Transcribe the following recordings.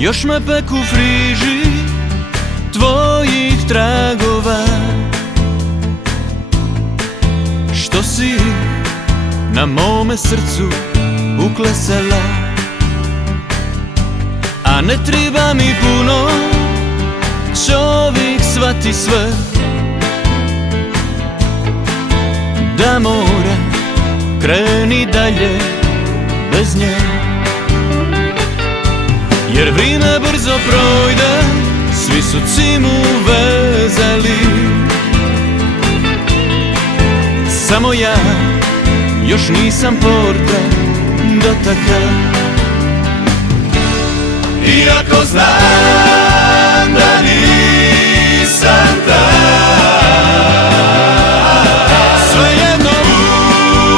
Još me peku friži tvojih tragova, što si na mome srcu uklesala. A ne treba mi puno, čovjek shvati sve, da mora kreni dalje bez nje. Jer vrijeme brzo projde, svi su cimu vezali, samo ja još nisam porta dotaka. Iako znam da nisam svejedno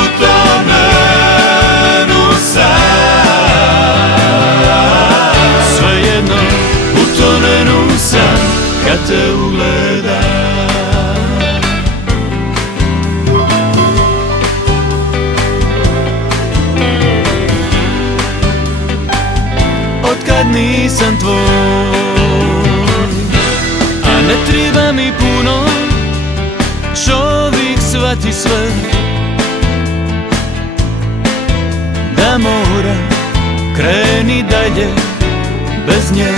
utonenu sam, svejedno utonenu sam kad te ugledam. Otkad nisam tvoj, a ne treba mi puno, čovjek shvati sve, da mora kreni dalje bez nje.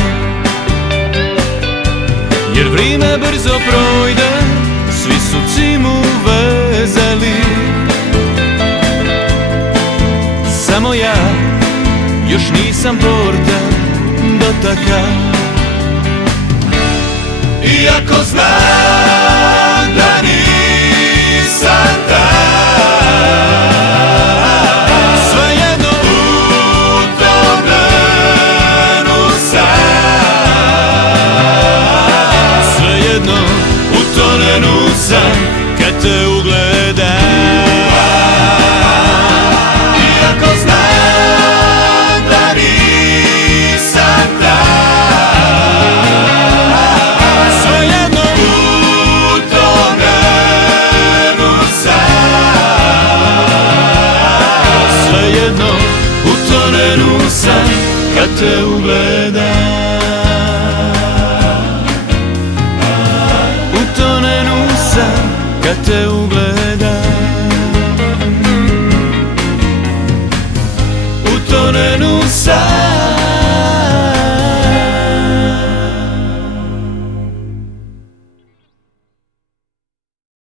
Jer vrijeme brzo projde, svi su cimu vezali, samo ja još nisam porta dotaka. Iako znam da nisam svejedno utonenu sam, svejedno utonenu sam kad te ugledam. Iako znam da nisam svejedno utonenu sam, svejedno utonenu sam kad te ugledam. Utonenu sam kad te ugledam.